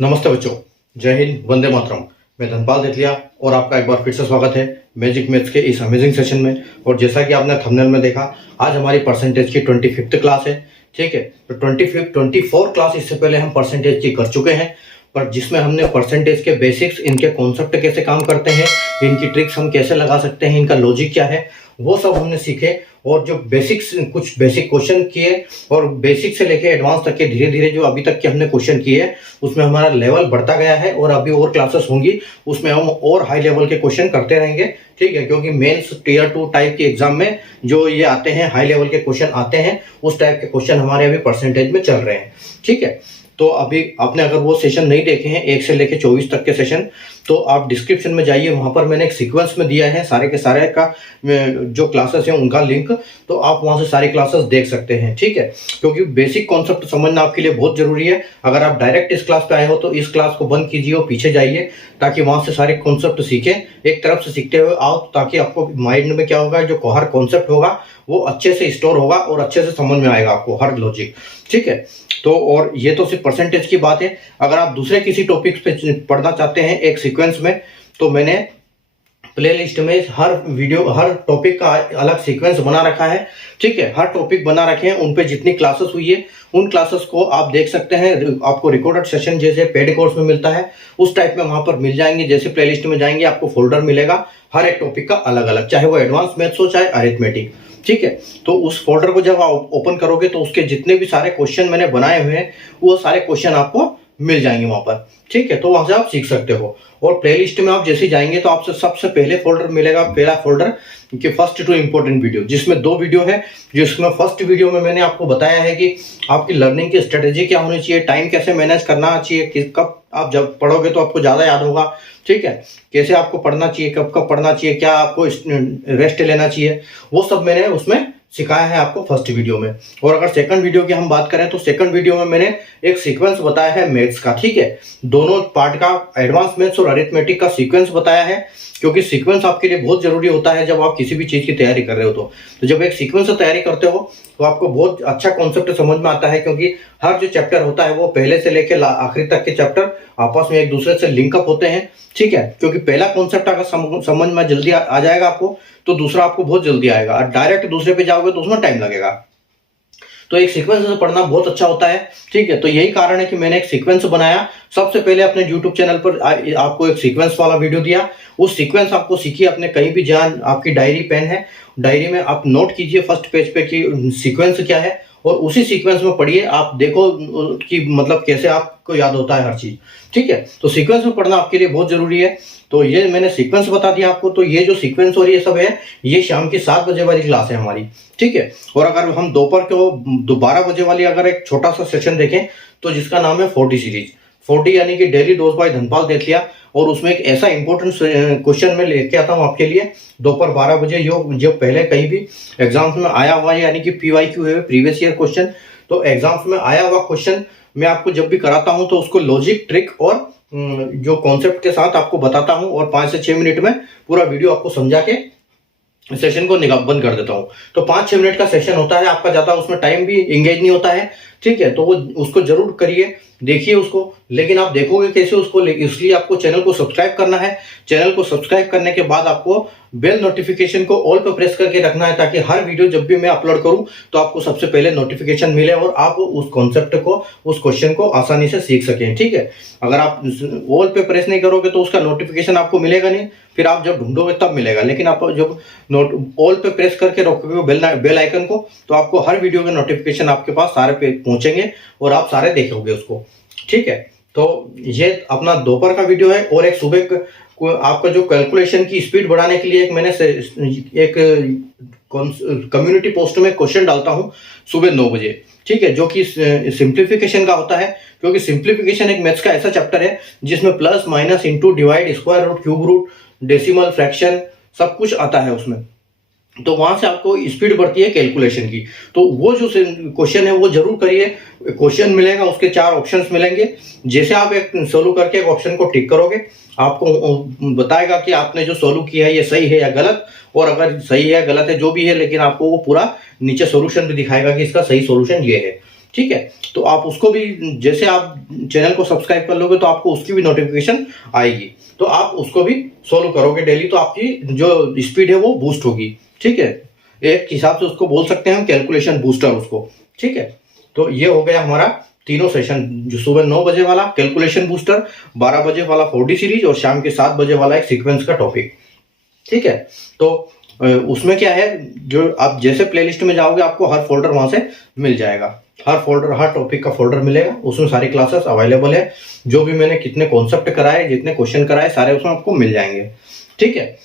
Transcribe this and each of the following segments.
नमस्ते बच्चों, जय हिंद, वंदे मातरम। मैं धनपाल देथलिया और आपका एक बार फिर से स्वागत है मैजिक मैथ्स के इस अमेजिंग सेशन में। और जैसा कि आपने थंबनेल में देखा, आज हमारी परसेंटेज की 25th क्लास है। ठीक है, तो 24 क्लास इससे पहले हम परसेंटेज की कर चुके हैं, पर जिसमें हमने परसेंटेज के बेसिक्स, इनके कॉन्सेप्ट कैसे काम करते हैं, इनकी ट्रिक्स हम कैसे लगा सकते हैं, इनका लॉजिक क्या है, वो सब हमने सीखे। और जो बेसिक्स, कुछ बेसिक क्वेश्चन किए और बेसिक से लेके एडवांस तक के धीरे धीरे जो अभी तक के हमने क्वेश्चन किए, उसमें हमारा लेवल बढ़ता गया है। और अभी और क्लासेस होंगी, उसमें हम और हाई लेवल के क्वेश्चन करते रहेंगे। ठीक है, क्योंकि मेंस टीयर 2 टाइप के एग्जाम में जो ये आते हैं, हाई लेवल के क्वेश्चन आते हैं, उस टाइप के क्वेश्चन हमारे अभी परसेंटेज में चल रहे हैं। ठीक है, तो अभी आपने अगर वो सेशन नहीं देखे हैं 1 से लेके 24 तक के सेशन, तो आप डिस्क्रिप्शन में जाइए, वहां पर मैंने एक सीक्वेंस में दिया है सारे के सारे का जो क्लासेस हैं उनका लिंक, तो आप वहां से सारी क्लासेस देख सकते हैं। ठीक है, क्योंकि बेसिक कॉन्सेप्ट समझना आपके लिए बहुत जरूरी है। अगर आप डायरेक्ट इस क्लास पे आए हो तो इस क्लास को बंद कीजिए और पीछे जाइए, ताकि वहां से सारे कॉन्सेप्ट सीखें। एक तरफ से सीखते हुए आओ, ताकि आपको माइंड में क्या होगा, जो हर कॉन्सेप्ट होगा वो अच्छे से स्टोर होगा और अच्छे से समझ में आएगा आपको हर लॉजिक। ठीक है, तो और ये तो सिर्फ परसेंटेज की बात है। अगर आप दूसरे किसी टॉपिक पे पढ़ना चाहते हैं एक सीक्वेंस में, तो मैंने प्लेलिस्ट में हर वीडियो, हर टॉपिक का अलग सीक्वेंस बना रखा है। ठीक है, हर टॉपिक बना रखे हैं, उन पे जितनी क्लासेस हुई है उन क्लासेस को आप देख सकते हैं। आपको रिकॉर्डेड सेशन जैसे पेड कोर्स में मिलता है, उस टाइप में वहां पर मिल जाएंगे। जैसे प्लेलिस्ट में जाएंगे आपको फोल्डर मिलेगा हर एक टॉपिक का अलग अलग, चाहे वो एडवांस मैथ्स हो चाहे अरिथमेटिक। ठीक है, तो उस फोल्डर को जब आप ओपन करोगे तो उसके जितने भी सारे क्वेश्चन मैंने बनाए हुए हैं, वो सारे क्वेश्चन आपको मिल जाएंगे वहां पर। ठीक है, तो वहां से आप सीख सकते हो। और प्लेलिस्ट में आप जैसे जाएंगे तो आपसे सबसे पहले फोल्डर मिलेगा, पहला फोल्डर कि फर्स्ट टू इम्पोर्टेंट वीडियो, जिसमें 2 वीडियो है। जिसमें फर्स्ट वीडियो में मैंने आपको बताया है कि आपकी लर्निंग की स्ट्रेटेजी क्या होनी चाहिए, टाइम कैसे मैनेज करना चाहिए, कब आप जब पढ़ोगे तो आपको ज्यादा याद होगा। ठीक है, कैसे आपको पढ़ना चाहिए, कब कब पढ़ना चाहिए, क्या आपको रेस्ट लेना चाहिए, वो सब मैंने उसमें सिखाया है आपको फर्स्ट वीडियो में। और अगर सेकंड वीडियो की हम बात करें तो सेकंड वीडियो में मैंने एक सीक्वेंस बताया है मैथ्स का। ठीक है, दोनों पार्ट का, एडवांस मैथ्स और अरिथमेटिक का सीक्वेंस बताया है, क्योंकि सीक्वेंस आपके लिए बहुत जरूरी होता है जब आप किसी भी चीज की तैयारी कर रहे हो। तो जब एक सीक्वेंस से तैयारी करते हो तो आपको बहुत अच्छा कॉन्सेप्ट समझ में आता है, क्योंकि हर जो चैप्टर होता है वो पहले से लेकर आखिरी तक के चैप्टर आपस में एक दूसरे से लिंकअप होते हैं। ठीक है, क्योंकि पहला कॉन्सेप्ट अगर समझ में जल्दी आ जाएगा आपको, तो दूसरा आपको बहुत जल्दी आएगा। और डायरेक्ट दूसरे पे जाओगे तो उसमें टाइम लगेगा। तो एक सीक्वेंस से पढ़ना बहुत अच्छा होता है। ठीक है, तो यही कारण है कि मैंने एक सीक्वेंस बनाया। सबसे पहले अपने YouTube चैनल पर आपको एक सीक्वेंस वाला वीडियो दिया, उस सीक्वेंस आपको सीखिए अपने कहीं भी, जहां आपकी डायरी पेन है, डायरी में आप नोट कीजिए फर्स्ट पेज पे कि सीक्वेंस क्या है, और उसी सीक्वेंस में पढ़िए। आप देखो कि मतलब कैसे आपको याद होता है हर चीज। ठीक है, तो सीक्वेंस में पढ़ना आपके लिए बहुत जरूरी है। तो ये मैंने सीक्वेंस बता दिया आपको। तो ये जो सीक्वेंस और ये सब है, ये शाम की 7 बजे वाली क्लास है हमारी। ठीक है, और अगर हम दोपहर को 12 बजे वाली अगर एक छोटा सा सेशन देखें, तो जिसका नाम है 40 सीरीज, 40 यानी कि डेली डोज बाय धनपाल देथलिया। और उसमें एक ऐसा इंपॉर्टेंट क्वेश्चन मैं लेके आता हूँ आपके लिए दोपहर 12 बजे, जो पहले कहीं भी एग्जाम्स में आया हुआ है, यानी कि PYQ है, प्रीवियस ईयर क्वेश्चन। तो एग्जाम्स में आया हुआ क्वेश्चन मैं आपको जब भी कराता हूं तो उसको लॉजिक, ट्रिक और जो कॉन्सेप्ट के साथ आपको बताता हूं, और 5 से 6 मिनट में पूरा वीडियो आपको समझा के सेशन को बंद कर देता हूं। तो 5-6 मिनट का सेशन होता है आपका, ज्यादा उसमें टाइम भी एंगेज नहीं होता है। ठीक है, तो वो उसको जरूर करिए, देखिए उसको। लेकिन आप देखोगे कैसे उसको, इसलिए आपको चैनल को सब्सक्राइब करना है। चैनल को सब्सक्राइब करने के बाद आपको बेल नोटिफिकेशन को ऑल पे प्रेस करके रखना है, ताकि हर वीडियो जब भी मैं अपलोड करूं तो आपको सबसे पहले नोटिफिकेशन मिले और आप उस कॉन्सेप्ट को, उस क्वेश्चन को आसानी से सीख सकें। ठीक है, अगर आप ऑल पे प्रेस नहीं करोगे तो उसका नोटिफिकेशन आपको मिलेगा नहीं, फिर आप जब ढूंढोगे तब मिलेगा। लेकिन आप जब ऑल पे प्रेस करके रखोगे बेल आइकन को, तो आपको हर वीडियो के नोटिफिकेशन आपके पास सारे पे पहुंचेंगे और आप सारे देखोगे उसको। ठीक है, तो ये अपना दोपहर का वीडियो है। और एक सुबह आपका जो कैलकुलेशन की स्पीड बढ़ाने के लिए मैंने एक कम्युनिटी पोस्ट में क्वेश्चन डालता हूं सुबह 9 बजे। ठीक है, जो कि सिंप्लीफिकेशन का होता है, क्योंकि सिंप्लीफिकेशन एक मैथ्स का ऐसा चैप्टर है जिसमें plus, minus, into, divide, square root, cube root, decimal, fraction सब कुछ आता है उसमें। तो वहां से आपको स्पीड बढ़ती है कैलकुलेशन की। तो वो जो क्वेश्चन है वो जरूर करिए। क्वेश्चन मिलेगा, उसके 4 ऑप्शंस मिलेंगे। जैसे आप एक सोल्व करके एक ऑप्शन को टिक करोगे, आपको बताएगा कि आपने जो सोल्व किया है ये सही है या गलत, और अगर सही है गलत है जो भी है, लेकिन आपको वो पूरा नीचे सॉल्यूशन भी दिखाएगा कि इसका सही सॉल्यूशन ये है। ठीक है। तो आप उसको भी, जैसे आप चैनल को सब्सक्राइब कर लोगे तो आपको उसकी भी नोटिफिकेशन आएगी, तो आप उसको भी सोल्व करोगे डेली, तो आपकी जो स्पीड है वो बूस्ट होगी। ठीक है, एक हिसाब से उसको बोल सकते हैं हम कैलकुलेशन बूस्टर उसको। ठीक है, तो ये हो गया हमारा तीनों सेशन, जो सुबह 9 बजे वाला कैलकुलेशन बूस्टर, 12 बजे वाला 4D सीरीज और शाम के 7 बजे वाला एक सीक्वेंस का टॉपिक। ठीक है, तो उसमें क्या है, जो आप जैसे प्लेलिस्ट में जाओगे आपको हर फोल्डर वहां से मिल जाएगा, हर फोल्डर, हर टॉपिक का फोल्डर मिलेगा, उसमें सारी क्लासेस अवेलेबल है, जो भी मैंने कितने कॉन्सेप्ट कराए, जितने क्वेश्चन कराए, सारे उसमें आपको मिल जाएंगे। ठीक है,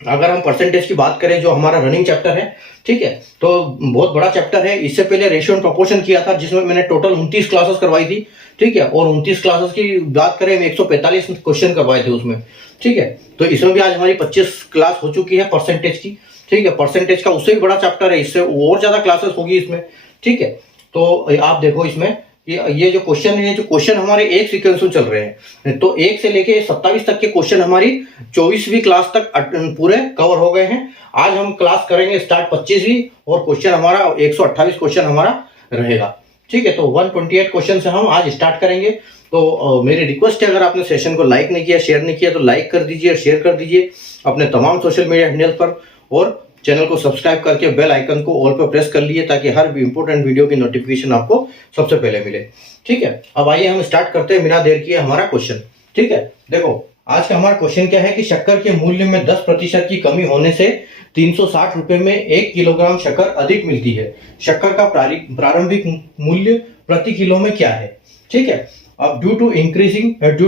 अगर हम परसेंटेज की बात करें, जो हमारा रनिंग चैप्टर है, ठीक है, तो बहुत बड़ा चैप्टर है। इससे पहले रेशियो एंड प्रोपोर्शन किया था, जिसमें मैंने टोटल 29 क्लासेस करवाई थी। ठीक है, और 29 क्लासेस की बात करें, 145 क्वेश्चन करवाए थे उसमें। ठीक है, तो इसमें भी आज हमारी 25 क्लास हो चुकी है परसेंटेज की। ठीक है, परसेंटेज का उससे भी बड़ा चैप्टर है, इससे और ज्यादा क्लासेस होगी इसमें। ठीक है, तो आप देखो इसमें ये जो क्वेश्चन है, जो क्वेश्चन हमारे एक सीक्वेंस में चल रहे हैं, तो 1 से लेके 27 तक के क्वेश्चन हमारी 24वीं क्लास तक पूरे कवर हो गए हैं। आज हम क्लास करेंगे स्टार्ट 25वीं, और क्वेश्चन हमारा 128 क्वेश्चन हमारा रहेगा। ठीक है, तो 128 क्वेश्चन से हम आज स्टार्ट करेंगे। तो मेरी रिक्वेस्ट है, अगर आपने सेशन को लाइक नहीं किया, शेयर नहीं किया, तो लाइक कर दीजिए, शेयर कर दीजिए अपने तमाम सोशल मीडिया हैंडल पर, और चैनल को सब्सक्राइब करके बेल आइकन को ऑल पर प्रेस कर लिए, ताकि हर इंपोर्टेंट वीडियो की नोटिफिकेशन आपको सबसे पहले मिले। ठीक है, अब आइए हम स्टार्ट करते हैं बिना देर किए हमारा क्वेश्चन। ठीक है, देखो आज का हमारा क्वेश्चन क्या है कि शक्कर के मूल्य में 10% की कमी होने से 360 रुपए में 1 किलोग्राम शक्कर अधिक मिलती है। शक्कर का प्रारंभिक मूल्य प्रति किलो में क्या है। ठीक है, अब due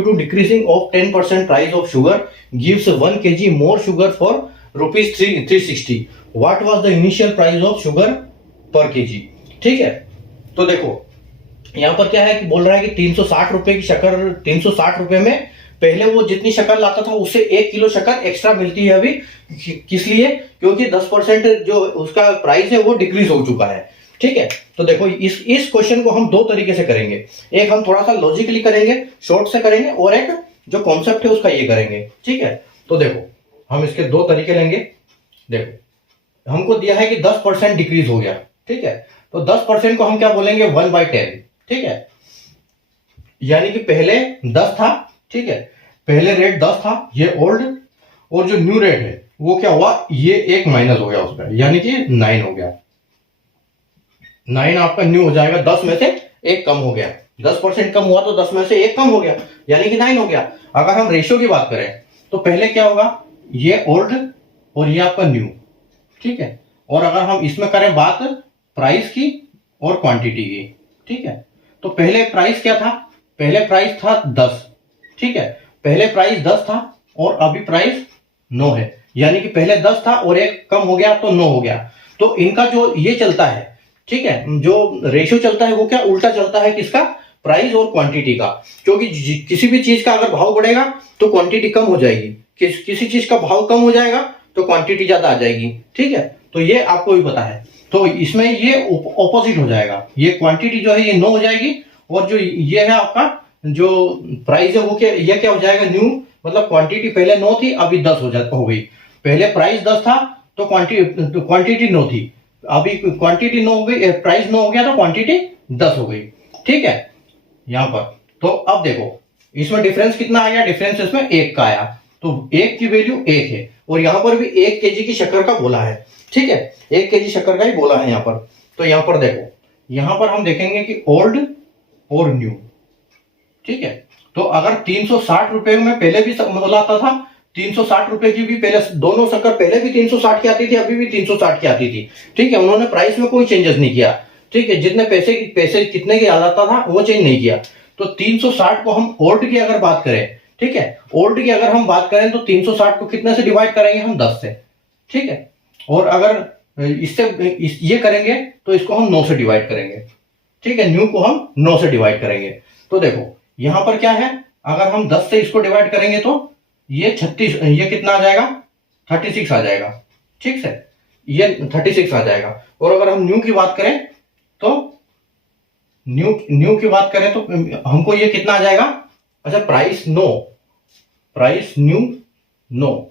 to decreasing of 10% price of sugar gives 1 kg more sugar for ₹360, what was the initial price of sugar per KG. ठीक है, तो देखो यहां पर क्या है कि बोल रहा है कि 360 रुपए की शक्कर, 360 रुपए में पहले वो जितनी शक्कर लाता था उससे 1 किलो शक्कर एक्स्ट्रा मिलती है अभी। किस लिए? क्योंकि 10% जो उसका प्राइस है वो डिक्रीज हो चुका है। ठीक है, तो देखो इस क्वेश्चन को हम दो तरीके से करेंगे, एक हम थोड़ा सा लॉजिकली करेंगे, शॉर्ट से करेंगे, और एक जो कॉन्सेप्ट है उसका ये करेंगे। ठीक है, तो देखो हम इसके दो तरीके लेंगे। देखो हमको दिया है कि 10% डिक्रीज हो गया। ठीक है, तो 10% को हम क्या बोलेंगे, 1/10। ठीक है, यानी कि पहले 10 था। ठीक है, पहले रेट 10 था, ये ओल्ड, और जो न्यू रेट है वो क्या हुआ, ये एक माइनस हो गया उसका, यानी कि 9 हो गया। 9 आपका न्यू हो जाएगा, 10 में से एक कम हो गया, 10% कम हुआ तो 10 में से एक कम हो गया, यानी कि 9 हो गया। अगर हम रेशियो की बात करें तो पहले क्या होगा, ये ओल्ड और ये आपका न्यू। ठीक है, और अगर हम इसमें करें बात प्राइस की और क्वांटिटी की। ठीक है, तो पहले प्राइस क्या था, पहले प्राइस था 10। ठीक है, पहले प्राइस 10 था और अभी प्राइस 9 है, यानी कि पहले 10 था और एक कम हो गया तो 9 हो गया। तो इनका जो ये चलता है, ठीक है, जो रेशियो चलता है वो क्या उल्टा चलता है, किसका, प्राइस और क्वांटिटी का। क्योंकि किसी भी चीज का अगर भाव बढ़ेगा तो क्वांटिटी कम हो जाएगी, किसी चीज का भाव कम हो जाएगा तो क्वांटिटी ज्यादा आ जाएगी। ठीक है, तो ये आपको भी पता है, तो इसमें ये ऑपोजिट हो जाएगा, ये क्वांटिटी जो है ये 9 हो जाएगी, और जो ये है आपका जो प्राइस है वो क्या, ये क्या हो जाएगा, न्यू, मतलब क्वांटिटी पहले 9 थी अभी 10 हो गई। पहले प्राइस 10 था तो क्वांटिटी 9 थी, अभी क्वांटिटी 9 हो गई, प्राइस 9 हो गया तो क्वांटिटी 10 हो गई। ठीक है, यहां पर तो अब देखो इसमें डिफरेंस कितना आया, डिफरेंस इसमें 1 का आया, तो 1 की वैल्यू 1 है, और यहां पर भी 1 केजी की शक्कर का बोला है। ठीक है, 1 केजी शक्कर का ही बोला है यहां पर। तो यहां पर देखो, यहां पर हम देखेंगे कि ओल्ड और न्यू। ठीक है, तो अगर 360 रुपए में पहले भी लाता था, 360 रुपए की भी पहले दोनों शक्कर पहले भी 360 की आती थी, अभी भी 360 की आती थी। ठीक है, उन्होंने प्राइस में कोई चेंजेस नहीं किया। ठीक है, जितने पैसे कितने की आ जाता था वो चेंज नहीं किया। तो 360 को हम ओल्ड की अगर बात करें, ठीक है, ओल्ड की अगर हम बात करें तो 360 को कितने से डिवाइड करेंगे हम, 10 से। ठीक है, और अगर ये करेंगे तो इसको हम 9 से डिवाइड करेंगे। ठीक है, न्यू को हम 9 से डिवाइड करेंगे। तो देखो यहां पर क्या है, अगर हम 10 से इसको डिवाइड करेंगे तो ये 36, ये कितना आ जाएगा, 36 आ जाएगा। ठीक है, ये 36 आ जाएगा। और अगर हम न्यू की बात करें तो न्यू की बात करें तो हमको ये कितना आ जाएगा, अच्छा प्राइस न्यू 9।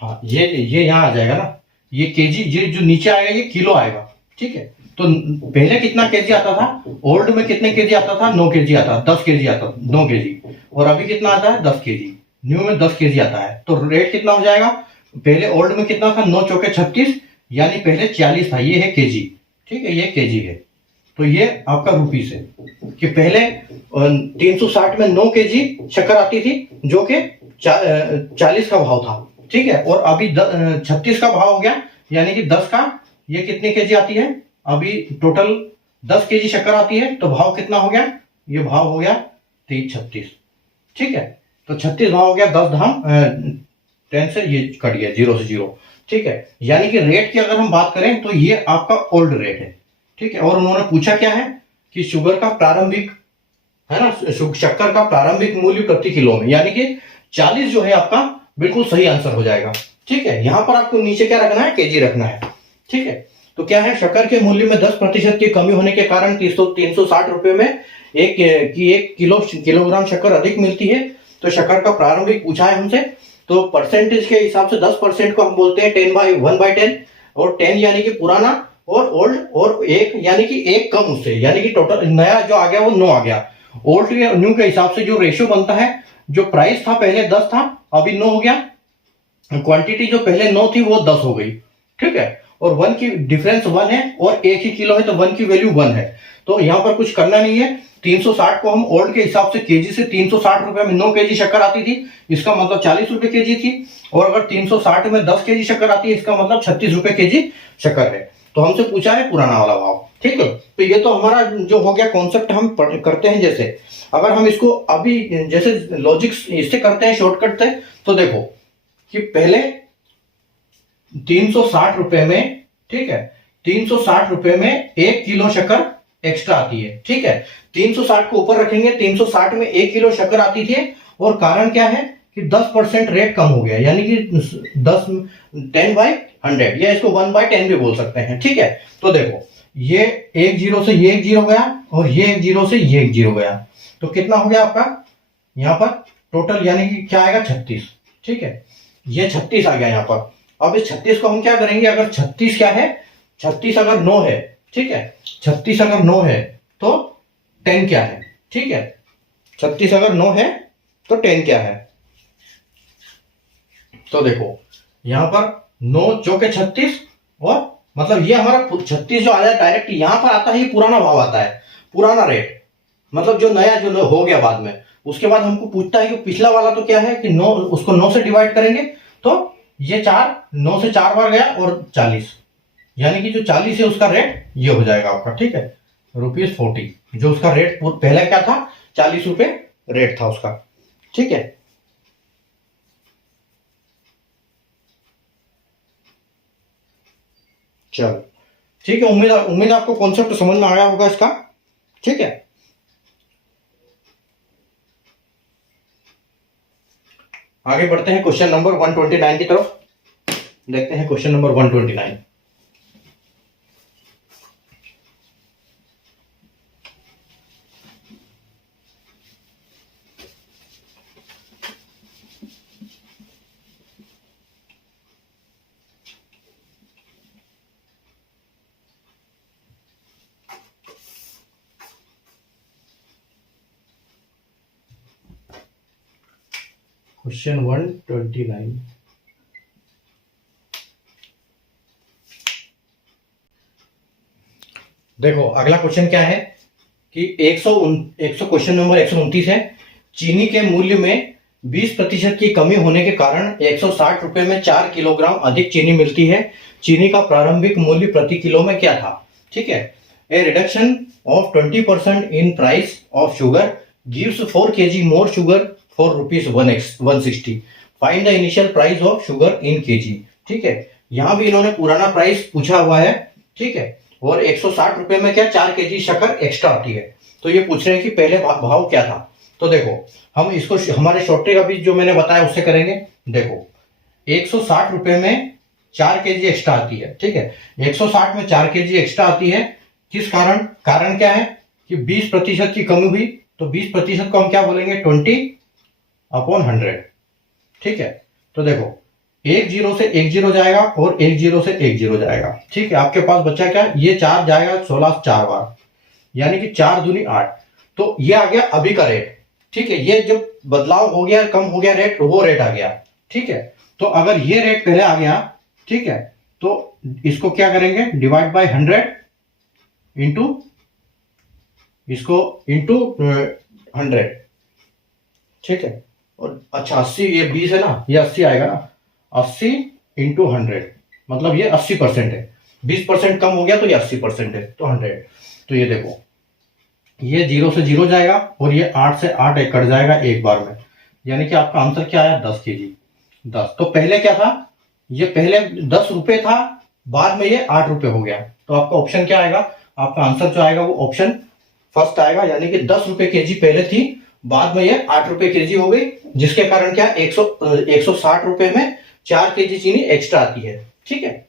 हाँ, ये यहाँ आ जाएगा ना, ये केजी, ये जो नीचे आएगा ये किलो आएगा, ठीक है। तो पहले कितना केजी आता था, ओल्ड में कितने केजी आता था, 9 केजी आता, 10 केजी आता, 9 केजी, और अभी कितना आता है, 10 केजी। न्यू में 10 केजी आता है, तो रेट कितना हो जाएगा, पहले ओल्ड में कितना था, 9 चौके 36, यानी पहले 40 था, ये है केजी, ठीक है, ये केजी है। तो ये आपका रुपीस है कि पहले 360 में 9 केजी शक्कर आती थी, जो कि 40 का भाव था, ठीक है, और अभी 36 का भाव हो गया, यानी कि 10 का, ये कितनी केजी आती है, अभी टोटल 10 केजी शक्कर आती है, तो भाव कितना हो गया, ये भाव हो गया 36, ठीक है। तो 36 भाव हो गया, 10 धाम 10 से ये कट गया, 0 से 0, ठीक है। यानी कि रेट की अगर हम बात करें तो ये आपका ओल्ड रेट है, ठीक है। और उन्होंने पूछा क्या है कि शुगर का प्रारंभिक, है ना, शक्कर का प्रारंभिक मूल्य प्रति किलो में, यानी कि 40 जो है आपका बिल्कुल सही आंसर हो जाएगा, ठीक है। यहां पर आपको नीचे क्या रखना है, केजी रखना है, ठीक है। तो क्या है, शक्कर के मूल्य में 10% की कमी होने के कारण 360 रुपए में एक किलोग्राम शक्कर अधिक मिलती है। तो शक्कर का प्रारंभिक पूछा है हमसे, तो परसेंटेज के हिसाब से 10% को हम बोलते हैं 1/10, और 10 यानी कि पुराना, और ओल्ड, और 1 यानी कि 1 कम उससे, यानी कि टोटल नया जो आ गया वो 9 आ गया। ओल्ड न्यू के हिसाब से जो रेशियो बनता है, जो प्राइस था पहले 10 था, अभी 9 हो गया, क्वांटिटी जो पहले 9 थी वो 10 हो गई, ठीक है। और 1 की डिफरेंस 1 है, और 1 ही किलो है, तो 1 की वैल्यू 1 है। तो यहां पर कुछ करना नहीं है, 360 को हम ओल्ड के हिसाब से केजी से 360 रुपए में 9 केजी शक्कर आती थी, इसका मतलब 40 रुपए केजी थी, और अगर 360 में 10 केजी शक्कर आती है, इसका मतलब 36 रुपए केजी शक्कर है। तो हमसे पूछा है पुराना वाला भाव, ठीक है। तो ये तो हमारा जो हो गया कॉन्सेप्ट, हम करते हैं जैसे, अगर हम इसको अभी जैसे लॉजिक्स इससे करते हैं शॉर्टकट से, तो देखो कि पहले 360 रुपए में, ठीक है, 360 रुपए में 1 किलो शक्कर एक्स्ट्रा आती है, ठीक है। 360 को ऊपर रखेंगे, 360 में 1 किलो शक्कर आती थी, और कारण क्या है कि 10% रेट कम हो गया, यानी कि 10/100, या इसको 1/10 भी बोल सकते हैं, ठीक है। तो देखो ये 1 0 से ये 1 0 गया, और ये 1 0 से ये 1 0 गया, तो कितना हो गया आपका यहां पर टोटल, यानी कि क्या आएगा, 36, ठीक है। ये 36 आ गया यहां पर। अब इस 36 को हम क्या करेंगे, अगर 36 क्या है, 36 अगर 9 है, ठीक है, 36 अगर 9 है तो 10 क्या है, ठीक है। 36 अगर 9 है तो 10 क्या है, तो देखो यहां पर 9 चौके 36, और मतलब ये हमारा 36 जो आया डायरेक्ट यहां पर आता है, ये पुराना भाव आता है, पुराना रेट, मतलब जो नया जो हो गया बाद में। उसके बाद हमको पूछता है कि पिछला वाला तो क्या है कि 9, उसको 9 से डिवाइड करेंगे, तो ये 4, 9 से 4 बार गया, और 40, यानी कि जो 40 है उसका रेट ये हो जाएगा आपका, ठीक है, ₹40, जो उसका रेट पहले क्या था, 40 रुपए रेट था उसका, ठीक है। चलो ठीक है, उम्मीद आपको कॉन्सेप्ट समझ में आया होगा इसका, ठीक है। आगे बढ़ते हैं क्वेश्चन नंबर 129 की तरफ, देखते हैं क्वेश्चन नंबर 129। क्वेश्चन 129, देखो अगला क्वेश्चन क्या है कि 100 क्वेश्चन नंबर 129 है। चीनी के मूल्य में 20% की कमी होने के कारण 160 रुपए में 4 किलोग्राम अधिक चीनी मिलती है। चीनी का प्रारंभिक मूल्य प्रति किलो में क्या था, ठीक है। A reduction of 20% in price of sugar gives 4 kg more sugar for ₹160। Find the initial price of sugar in kg, ठीक है। यहां भी इन्होंने पुराना प्राइस पूछा हुआ है, ठीक है, और 160 रुपए में क्या 4 केजी शक्कर एक्स्ट्रा आती है। तो ये पूछ रहे हैं कि पहले भाव क्या था। तो देखो हम इसको हमारे शॉर्टेज अभी जो मैंने बताया उससे करेंगे। देखो 160 रुपए में 4 केजी एक्स्ट्रा आती है, ठीक है। 160 में 4 केजी एक्स्ट्रा आती है, किस कारण क्या है कि 20% की कमी हुई, तो 20% को हम क्या बोलेंगे 20/100, ठीक है। तो देखो एक जीरो से एक जीरो जाएगा और एक जीरो से एक जीरो जाएगा। ठीक है, आपके पास बच्चा क्या, ये 4 जाएगा 16 4 बार, यानी कि 4 दूनी 8। तो ये आ गया अभी का रेट। ठीक है, ये जब बदलाव हो गया, कम हो गया रेट, वो रेट आ गया। ठीक है, तो अगर ये रेट पहले आ गया, ठीक है, तो इसको क्या करेंगे, डिवाइड बाय 100 इंटू इसको इंटू 100। ठीक है, और अच्छा 80, ये 20 है ना, ये 80 आएगा ना, 80 इंटू 100, मतलब ये 80% है। 20% कम हो गया तो ये 80% है, तो 100। तो ये देखो, ये 0 से 0 जाएगा और ये 8 से 8 कट जाएगा एक बार में, यानी कि आपका आंसर क्या आया, 10 केजी। 10। तो पहले क्या था, ये पहले 10 रुपए था, बाद में ये 8 रुपए हो गया। तो आपका ऑप्शन क्या आएगा, आपका आंसर जो आएगा वो ऑप्शन फर्स्ट आएगा, यानी कि 10 रुपए केजी पहले थी, बाद में ये 8 रुपए केजी हो गई, जिसके कारण क्या 160 रुपए में 4 केजी चीनी एक्स्ट्रा आती है। ठीक है,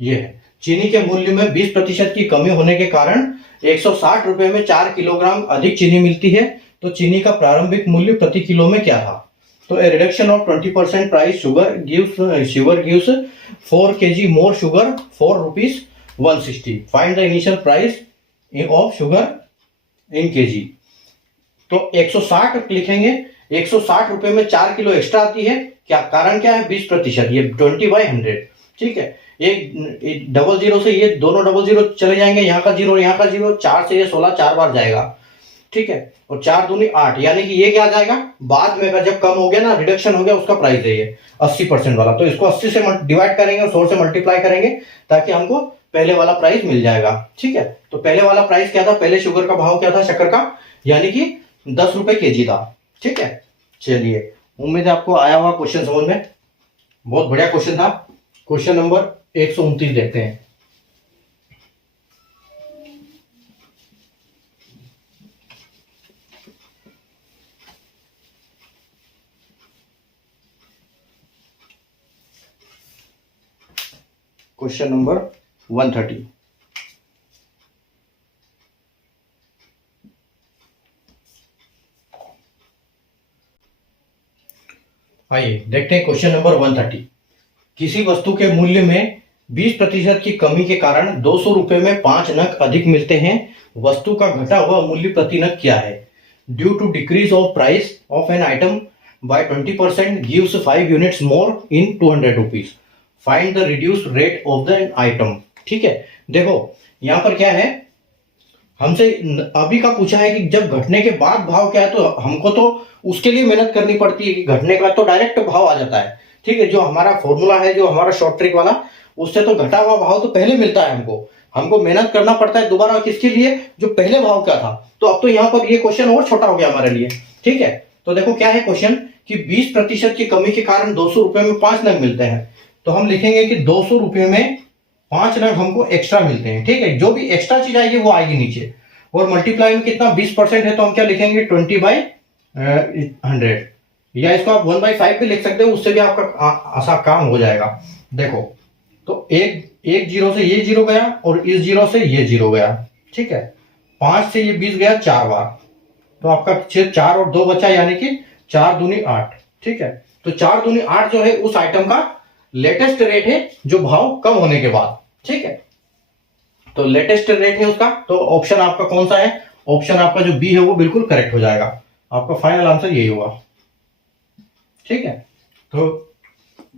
ये है चीनी के मूल्य में 20% की कमी होने के कारण 160 रुपए में 4 किलोग्राम अधिक चीनी मिलती है। तो चीनी का प्रारंभिक मूल्य प्रति किलो में क्या था। तो a reduction of 20% price sugar gives 4 kg more sugar for rupees 160। Find the initial price of sugar in kg. तो 160 लिखेंगे, 160 रुपए में 4 किलो एक्स्ट्रा आती है, क्या कारण क्या है, 20%, ये 20/100। ठीक है, एक डबल जीरो से ये दोनों डबल जीरो चले जाएंगे, यहाँ का जीरो यहाँ का जीरो, 4 से ये 16 4 बार जाएगा। ठीक है, और 4 दूनी 8, यानी कि ये क्या आ जाएगा, बाद में जब कम हो गया ना, रिडक्शन हो गया, उसका प्राइस है ये 80% वाला। तो इसको 80 से डिवाइड करेंगे और 100 से मल्टीप्लाई करेंगे, ताकि हमको पहले वाला प्राइस मिल जाएगा। ठीक है, तो पहले वाला प्राइस क्या था, पहले शुगर का भाव क्या था, शक्कर का, यानी कि 10 रुपए केजी था। ठीक है, चलिए, उम्मीद है आपको आया हुआ क्वेश्चन समझ में। बहुत बढ़िया क्वेश्चन था। क्वेश्चन नंबर 129 देखते हैं। Question number 130। आइए देखते हैं क्वेश्चन नंबर 130। किसी वस्तु के मूल्य में 20% की कमी के कारण 200 रुपए में 5 नग अधिक मिलते हैं। वस्तु का घटा हुआ मूल्य प्रति नग क्या है। Due to decrease of price of an item by 20% gives 5 units more in 200 rupees. Find the reduce rate of the item. ठीक है, देखो यहां पर क्या है, हमसे अभी का पूछा है कि जब घटने के बाद भाव क्या है, तो हमको तो उसके लिए मेहनत करनी पड़ती है कि घटने के बाद तो डायरेक्ट भाव आ जाता है। ठीक है, जो हमारा फॉर्मूला है, जो हमारा शॉर्ट ट्रिक वाला, उससे तो घटा हुआ भाव तो पहले मिलता है हमको मेहनत करना पड़ता है दोबारा, किसके लिए, जो पहले भाव क्या था। तो अब तो यहाँ पर ये क्वेश्चन और छोटा हो गया हमारे लिए। ठीक है, तो देखो क्या है क्वेश्चन कि 20% की कमी के कारण 200 रुपए में 5 नग मिलते हैं। तो हम लिखेंगे कि 200 रुपए में 5 नग हमको एक्स्ट्रा मिलते हैं। ठीक है, जो भी एक्स्ट्रा चीज आएगी वो आएगी नीचे, और मल्टीप्लाई में कितना 20% है, तो हम क्या लिखेंगे 20/100, या इसको आप 1/5 भी लिख सकते हो, उससे भी आपका आसान काम हो जाएगा। देखो, तो एक जीरो से ये जीरो गया और इस जीरो से ये जीरो गया। ठीक है, 5 से ये 20 गया 4 बार, तो आपका 4 और 2 बचा, यानी कि 4 दूनी 8। ठीक है, तो 4 दूनी 8 जो है उस आइटम का लेटेस्ट रेट है, जो भाव कम होने के बाद। ठीक है, तो लेटेस्ट रेट है उसका, तो ऑप्शन आपका कौन सा है, ऑप्शन आपका जो बी है वो बिल्कुल करेक्ट हो जाएगा। आपका फाइनल आंसर यही होगा। ठीक है, तो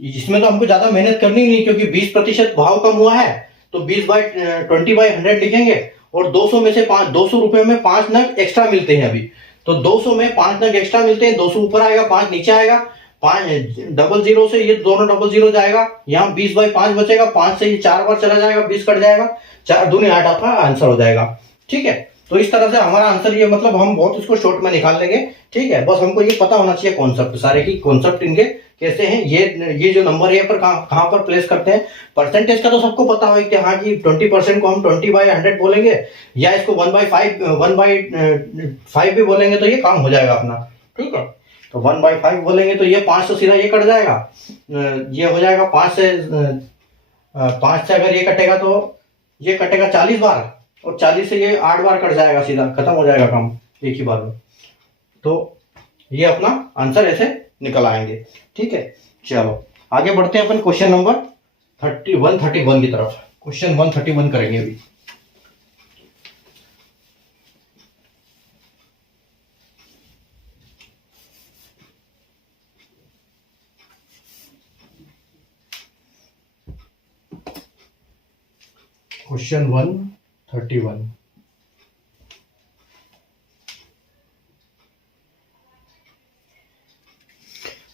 इसमें तो हमको ज्यादा मेहनत करनी नहीं, क्योंकि 20% भाव कम हुआ है, तो 20/100 लिखेंगे, और 200 में से 200 रुपए में 5 नग एक्स्ट्रा मिलते हैं अभी, तो 200 में 5 नग एक्स्ट्रा मिलते हैं, 200 ऊपर आएगा, 5 नीचे आएगा, 5 डबल जीरो से ये दोनों डबल जीरो जाएगा, यहाँ 20/5 बचेगा, 5 से ये 4 बार चला जाएगा, 20 कट जाएगा, 4 दूनी 8 आपका आंसर हो जाएगा। ठीक है, तो इस तरह से हमारा आंसर ये, मतलब हम बहुत इसको शॉर्ट में निकाल लेंगे। ठीक है, बस हमको ये पता होना चाहिए कॉन्सेप्ट, सारे की कॉन्सेप्ट इनके कैसे हैं, ये जो नंबर है पर कहां पर प्लेस करते हैं। परसेंटेज का तो सबको पता है कि हाँ कि 20% को हम 20/100 बोलेंगे, या इसको 1/5 भी बोलेंगे, तो ये काम हो जाएगा अपना। ठीक है, तो 1/5 बोलेंगे तो ये 5 से सीधा ये कट जाएगा, ये हो जाएगा 5 से अगर ये कटेगा तो ये कटेगा 40 बार, और 40 से ये 8 बार कट जाएगा, सीधा खत्म हो जाएगा काम एक ही बार में। तो ये अपना आंसर ऐसे निकल आएंगे। ठीक है, चलो आगे बढ़ते हैं अपन क्वेश्चन नंबर 131 की तरफ। क्वेश्चन 131 करेंगे अभी। क्वेश्चन 131।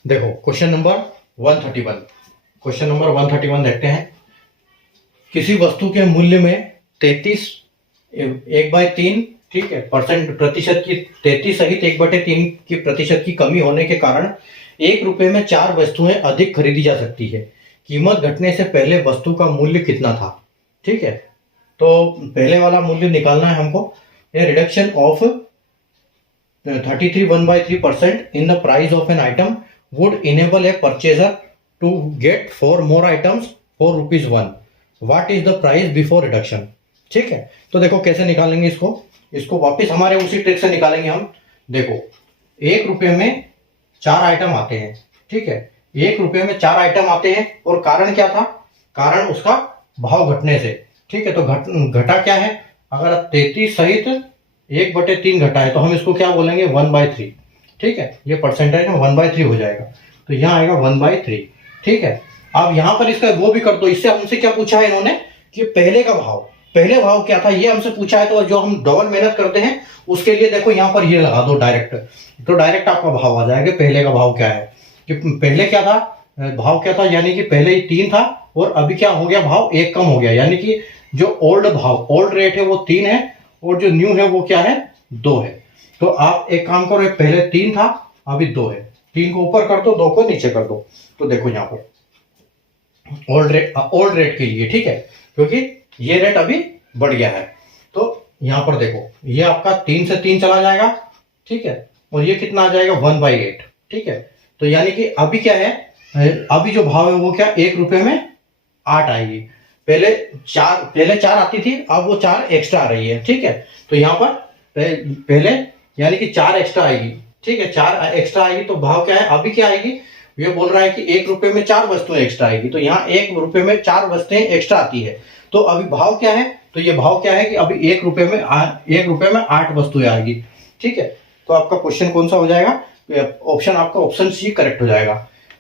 देखो क्वेश्चन नंबर 131। क्वेश्चन नंबर 131 देखते हैं। किसी वस्तु के मूल्य में 33 1/3, ठीक है, प्रतिशत की 33 सहित 1/3 की प्रतिशत की कमी होने के कारण 1 रुपए में 4 वस्तुएं अधिक खरीदी जा सकती है। कीमत घटने से पहले वस्तु का मूल्य कितना था? ठीक है, तो पहले वाला मूल्य निकालना है हमको। Reduction of 33 1/3% in the price of an item would enable a purchaser to get 4 more items for ₹1. What is the price before reduction? ठीक है, तो देखो कैसे निकालेंगे इसको वापस हमारे उसी ट्रिक से निकालेंगे हम। देखो 1 रुपए में 4 आइटम आते हैं, ठीक है, 1 रुपए में 4 आइटम आते हैं और कारण क्या था? कारण उसका भाव घटने से, ठीक है। तो घटा क्या है? अगर 33 सहित 1/3 घटा है तो हम इसको क्या बोलेंगे? 1/3, ठीक है। ये परसेंटेज में 1/3 हो जाएगा, तो यहाँ आएगा 1/3, ठीक है। अब यहाँ पर इसका वो भी कर दो। इससे हमसे क्या पूछा है इन्होंने कि पहले भाव क्या था, ये हमसे पूछा है। तो जो हम डबल मेहनत करते हैं उसके लिए देखो यहाँ पर ये लगा दो डायरेक्ट, तो डायरेक्ट आपका भाव आ जाएगा। पहले का भाव क्या है कि पहले क्या था, भाव क्या था, यानी कि पहले ही 3 था और अभी क्या हो गया, भाव 1 कम हो गया, यानी कि जो ओल्ड रेट है वो 3 है और जो न्यू है वो क्या है, 2 है। तो आप एक काम करो, पहले 3 था अभी 2 है, 3 को ऊपर कर दो, 2 को नीचे कर दो। तो देखो यहाँ पर ओल्ड रेट के लिए, ठीक है, क्योंकि ये रेट अभी बढ़ गया है। तो यहाँ पर देखो ये आपका 3 से 3 चला जाएगा, ठीक है, और ये कितना आ जाएगा 1/8, ठीक है। तो यानी कि अभी क्या है, अभी जो भाव है वो क्या, 1 रुपए में 8 आएगी। पहले 4 आती थी, अब वो 4 एक्स्ट्रा आ रही है, ठीक है। तो यहाँ पर पहले यानी कि 4 एक्स्ट्रा आएगी, ठीक है, 4 एक्स्ट्रा आएगी। तो भाव क्या है, अभी क्या आएगी, ये बोल रहा है कि 1 रुपए में 4 वस्तुएं एक्स्ट्रा आएगी। तो यहाँ 1 रुपए में 4 वस्तुएं एक्स्ट्रा आती है। तो अभी भाव क्या है, तो ये भाव क्या है कि अभी 1 रुपए में 8 वस्तुएं आएगी, ठीक है। तो आपका क्वेश्चन कौन सा हो जाएगा? ऑप्शन आपका ऑप्शन सी करेक्ट हो जाएगा।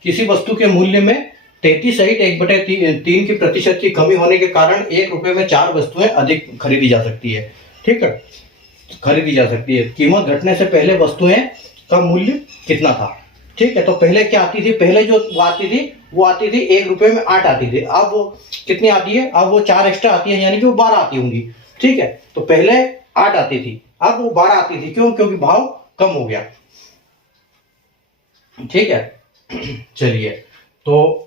किसी वस्तु के मूल्य में 33 सहित 1/3 की प्रतिशत की कमी होने के कारण 1 रुपए में 4 वस्तुएं अधिक खरीदी जा सकती है, ठीक है, खरीदी जा सकती है। कीमत घटने से पहले वस्तुएं का मूल्य कितना था, ठीक है। तो पहले क्या आती थी, पहले जो वो आती थी 1 रुपए में 8 आती थी। अब वो कितनी आती है, अब वो 4 एक्स्ट्रा आती है, यानी कि वो 12 आती होंगी, ठीक है। तो पहले 8 आती थी, अब वो 12 आती थी। क्यों? क्योंकि भाव कम हो गया, ठीक है। चलिए, तो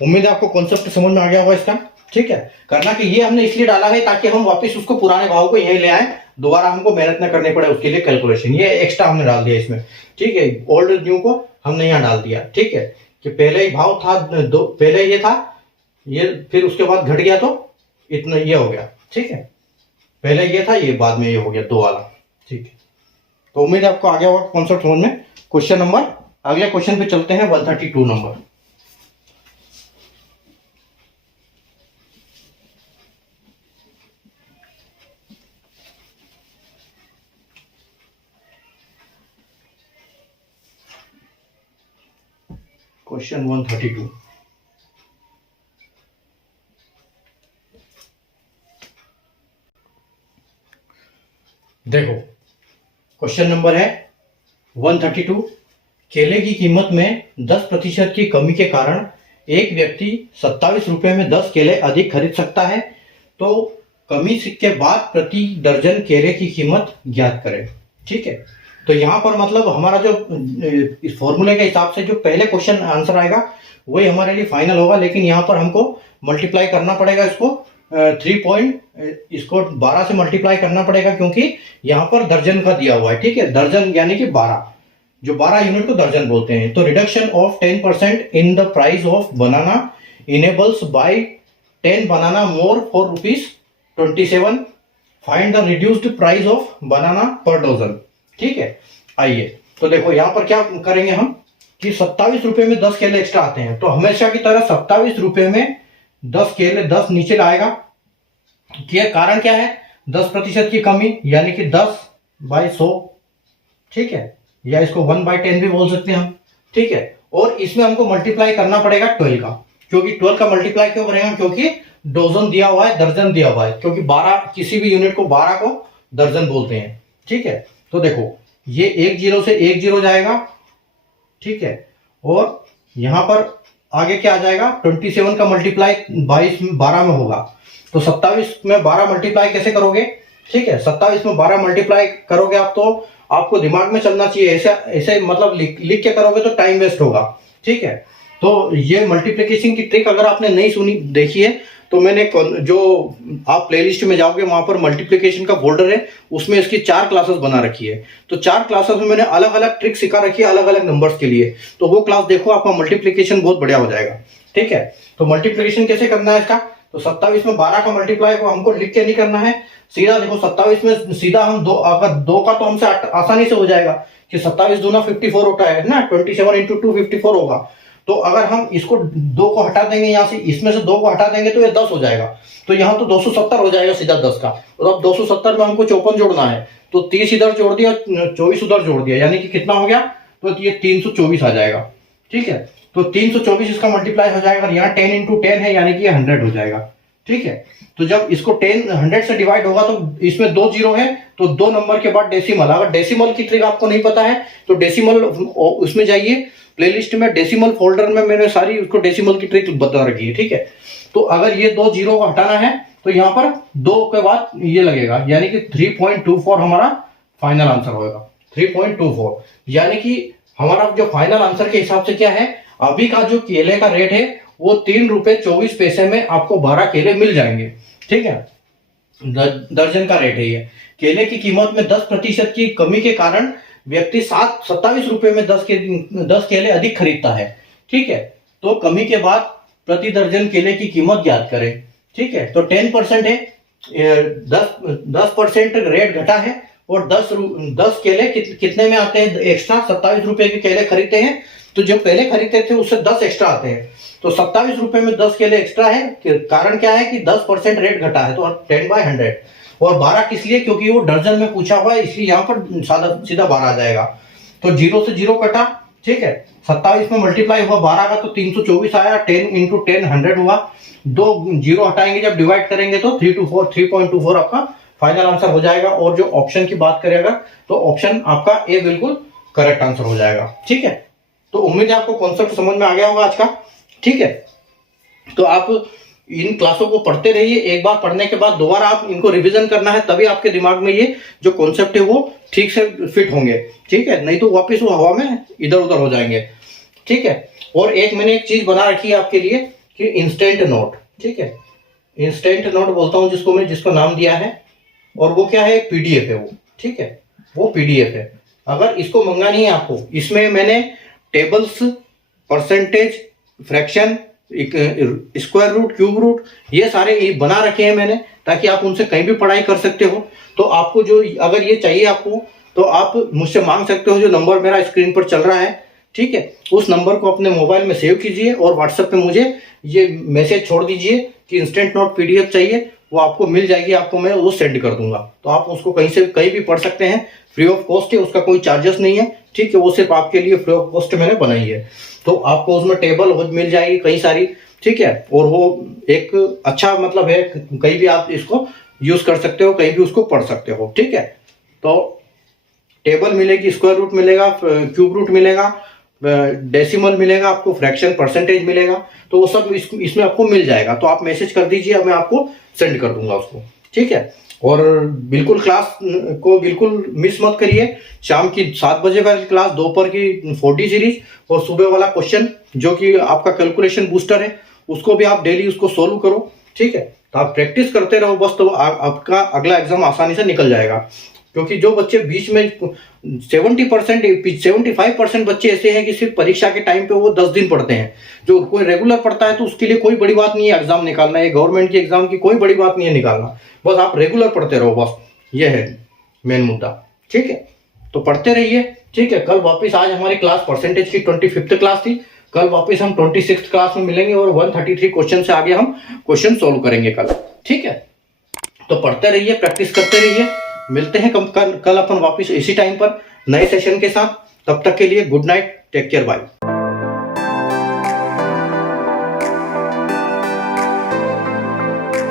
उम्मीद है आपको कॉन्सेप्ट समझ में आ गया होगा इसका, ठीक है। करना कि ये हमने इसलिए डाला है ताकि हम वापस उसको पुराने भाव को यहीं ले आए, दोबारा हमको मेहनत न करनी पड़े उसके लिए कैलकुलेशन। ये एक्स्ट्रा हमने डाल दिया इसमें, ठीक है। ओल्ड न्यू को हमने यहाँ डाल दिया, ठीक है, कि पहले ही भाव था पहले ये था, ये फिर उसके बाद घट गया तो इतना ये हो गया, ठीक है। पहले ये था, ये बाद में ये हो गया 2 वाला, ठीक है। तो उम्मीद है आपको आ गया होगा कॉन्सेप्ट समझ में। क्वेश्चन नंबर, अगले क्वेश्चन पे चलते हैं, 132 नंबर। क्वेश्चन 132। देखो क्वेश्चन नंबर है 132। केले की कीमत में 10% की कमी के कारण एक व्यक्ति 27 रुपए में 10 केले अधिक खरीद सकता है। तो कमी के बाद प्रति दर्जन केले की कीमत ज्ञात करें, ठीक है। तो यहाँ पर मतलब हमारा जो इस फॉर्मूले के हिसाब से जो पहले क्वेश्चन आंसर आएगा वही हमारे लिए फाइनल होगा, लेकिन यहाँ पर हमको मल्टीप्लाई करना पड़ेगा इसको इसको 12 से मल्टीप्लाई करना पड़ेगा, क्योंकि यहाँ पर दर्जन का दिया हुआ है, ठीक है। दर्जन यानी कि 12, जो 12 यूनिट को दर्जन बोलते हैं। तो reduction of 10% in the price of banana enables by 10 banana more for ₹27। Find the reduced price of banana per dozen, ठीक है। आइए, तो देखो यहाँ पर क्या करेंगे हम, कि 27 रुपये में 10 केले एक्स्ट्रा आते हैं, तो हमेशा की तरह 27 रुपये में 10 केले 10 नीचे लाएगा। कि कारण क्या है, 10% की कमी, यानी कि 10/100, ठीक है, या इसको 1/10 भी बोल सकते हैं हम, ठीक है। और इसमें हमको मल्टीप्लाई करना पड़ेगा 12 का, क्योंकि 12 का मल्टीप्लाई क्यों करेंगे, क्योंकि डोजन दिया हुआ है, दर्जन दिया हुआ है, क्योंकि 12 किसी भी यूनिट को 12 को दर्जन बोलते हैं, ठीक है। तो देखो ये 1 0 से 1 0 जाएगा, ठीक है, और यहां पर आगे क्या आ जाएगा, 27 का मल्टीप्लाई 12 में होगा, तो 27 में 12 मल्टीप्लाई कैसे करोगे, ठीक है, 27 में 12 मल्टीप्लाई करोगे आप, तो आपको दिमाग में चलना चाहिए, ऐसे ऐसे मतलब लिख के करोगे तो टाइम वेस्ट होगा, ठीक है। तो ये मल्टीप्लिकेशन की ट्रिक अगर आपने नहीं सुनी देखी है, तो मैंने जो आप प्लेलिस्ट में जाओगे वहां पर मल्टीप्लिकेशन का फोल्डर है, उसमें इसकी 4 क्लासेस बना रखी है। तो 4 क्लासेस में मैंने अलग अलग ट्रिक सिखा रखी है अलग अलग नंबर्स के लिए, तो वो क्लास देखो, आपका मल्टीप्लिकेशन बहुत बढ़िया हो जाएगा, ठीक है। तो मल्टीप्लिकेशन कैसे करना है इसका, तो 27 में 12 का मल्टीप्लाई को हमको लिख के नहीं करना है, सीधा देखो 27 में सीधा हम दो, अगर 2 का तो हमसे आसानी से हो जाएगा कि 27 दूना 54 होता है ना, 27 इंटू 2 54 होगा। तो अगर हम इसको 2 को हटा देंगे यहाँ से, इसमें से 2 को हटा देंगे तो ये 10 हो जाएगा, तो यहाँ तो 270 हो जाएगा सीधा 10 का। और अब 270 में हमको 54 जोड़ना है, तो 30 इधर जोड़ दिया, 24 उधर जोड़ दिया, यानी कि कितना हो गया, तो ये 324 आ जाएगा, ठीक है। तो 324 इसका मल्टीप्लाई हो जाएगा, यहाँ 10 इंटू 10 है, यानी कि ये 100 हो जाएगा, ठीक है। तो जब इसको 100 से डिवाइड होगा तो इसमें 2 जीरो है, तो 2 नंबर के बाद डेसिमल, अगर डेसिमल की ट्रिक आपको नहीं पता है तो डेसिमल उसमें जाइए, प्लेलिस्ट में डेसिमल फोल्डर में मैंने सारी उसको डेसिमल की ट्रिक बता रखी है, ठीक है। तो अगर ये 2 जीरो को हटाना है तो यहाँ पर 2 के बाद ये लगेगा, यानी कि 3.24 हमारा फाइनल आंसर होगा, 3.24, यानी कि हमारा जो फाइनल आंसर के हिसाब से क्या है, अभी का जो केले का रेट है वो 3 रुपए 24 पैसे में आपको 12 केले मिल जाएंगे, ठीक है। दर्जन का रेट है ये। केले की कीमत में 10% की कमी के कारण व्यक्ति 27 रुपए में 10 केले अधिक खरीदता है, ठीक है। तो कमी के बाद प्रति दर्जन केले की कीमत ज्ञात करें, ठीक है। तो 10% है, 10% रेट घटा है, और 10 केले कितने में आते हैं एक्स्ट्रा, 27 रुपए के केले खरीदते हैं, तो जो पहले खरीदते थे उससे 10 एक्स्ट्रा आते हैं, तो 27 रुपए में 10 केले एक्स्ट्रा है, कारण क्या है कि 10% रेट घटा है, तो 10/100, और 12 किस लिए, क्योंकि वो दर्जन में पूछा हुआ है, इसलिए यहाँ पर सीधा 12 आ जाएगा। तो 0 से 0 कटा, ठीक है, 27 में मल्टीप्लाई हुआ 12 का, तो 324 आया, 10 इंटू 10 100 हुआ, 2 जीरो हटाएंगे जब डिवाइड करेंगे तो 3.24 आपका फाइनल आंसर हो जाएगा। और जो ऑप्शन की बात करें अगर, तो ऑप्शन आपका ए बिल्कुल करेक्ट आंसर हो जाएगा, ठीक है। तो उम्मीद है आपको कॉन्सेप्ट समझ में आ गया होगा आज का, ठीक है। तो आप इन क्लासों को पढ़ते रहिए, एक बार पढ़ने के बाद दोबारा आप इनको रिवीजन करना है, तभी आपके दिमाग में ये जो कॉन्सेप्ट है वो ठीक से फिट होंगे, ठीक है, नहीं तो वापस वो हवा में इधर उधर हो जाएंगे, ठीक है। और मैंने एक चीज बना रखी है आपके लिए कि इंस्टेंट नोट, ठीक है, इंस्टेंट नोट बोलता हूं जिसको मैं, जिसको नाम दिया है, और वो क्या है, पीडीएफ है वो, ठीक है, वो पीडीएफ है। अगर इसको मंगानी है आपको, इसमें मैंने tables, percentage, fraction, square root, cube root, ये सारे बना रखे हैं मैंने, ताकि आप उनसे कहीं भी पढ़ाई कर सकते हो। तो आपको जो अगर ये चाहिए आपको, तो आप मुझसे मांग सकते हो, जो नंबर मेरा स्क्रीन पर चल रहा है, ठीक है, उस नंबर को अपने मोबाइल में सेव कीजिए और व्हाट्सएप पे मुझे ये मैसेज छोड़ दीजिए कि इंस्टेंट नोट पीडीएफ चाहिए, वो आपको मिल जाएगी, आपको मैं वो सेंड कर दूंगा। तो आप उसको कहीं से कहीं भी पढ़ सकते हैं, फ्री ऑफ कॉस्ट है, उसका कोई चार्जेस नहीं है, ठीक है, वो सिर्फ आपके लिए फ्री ऑफ कॉस्ट मैंने बनाई है। तो आपको उसमें टेबल मिल जाएगी कई सारी, ठीक है, और वो एक अच्छा मतलब है, कहीं भी आप इसको यूज कर सकते हो, कहीं भी उसको पढ़ सकते हो, ठीक है। तो टेबल मिलेगी, स्क्वायर रूट मिलेगा, क्यूब रूट मिलेगा, डेसिमल मिलेगा आपको, फ्रैक्शन, परसेंटेज मिलेगा, तो वो सब इसमें आपको मिल जाएगा। तो आप मैसेज कर दीजिए, मैं आपको सेंड कर दूंगा उसको, ठीक है। और बिल्कुल क्लास को बिल्कुल मिस मत करिए, शाम की 7 बजे वाली क्लास, दोपहर की 4D सीरीज, और सुबह वाला क्वेश्चन जो कि आपका कैलकुलेशन बूस्टर है, उसको भी आप डेली उसको सोल्व करो, ठीक है। तो आप प्रैक्टिस करते रहो बस, तो आपका अगला एग्जाम आसानी से निकल जाएगा। क्योंकि जो बच्चे बीच में 75% बच्चे ऐसे हैं कि सिर्फ परीक्षा के टाइम पे वो 10 दिन पढ़ते हैं। जो कोई रेगुलर पढ़ता है तो उसके लिए कोई बड़ी बात नहीं है एग्जाम निकालना, ये गवर्नमेंट की एग्जाम की कोई बड़ी बात नहीं है निकालना, बस आप रेगुलर पढ़ते रहो, बस ये है मेन मुद्दा, ठीक है। तो पढ़ते रहिए, ठीक है। कल वापस, आज हमारी क्लास परसेंटेज की 25th क्लास थी, कल वापस हम 26th क्लास में मिलेंगे और 133 क्वेश्चन से आगे हम क्वेश्चन सोल्व करेंगे कल, ठीक है। तो पढ़ते रहिए, प्रैक्टिस करते रहिए। मिलते हैं कल अपन वापस इसी टाइम पर नए सेशन के साथ। तब तक के लिए good night, take care, bye.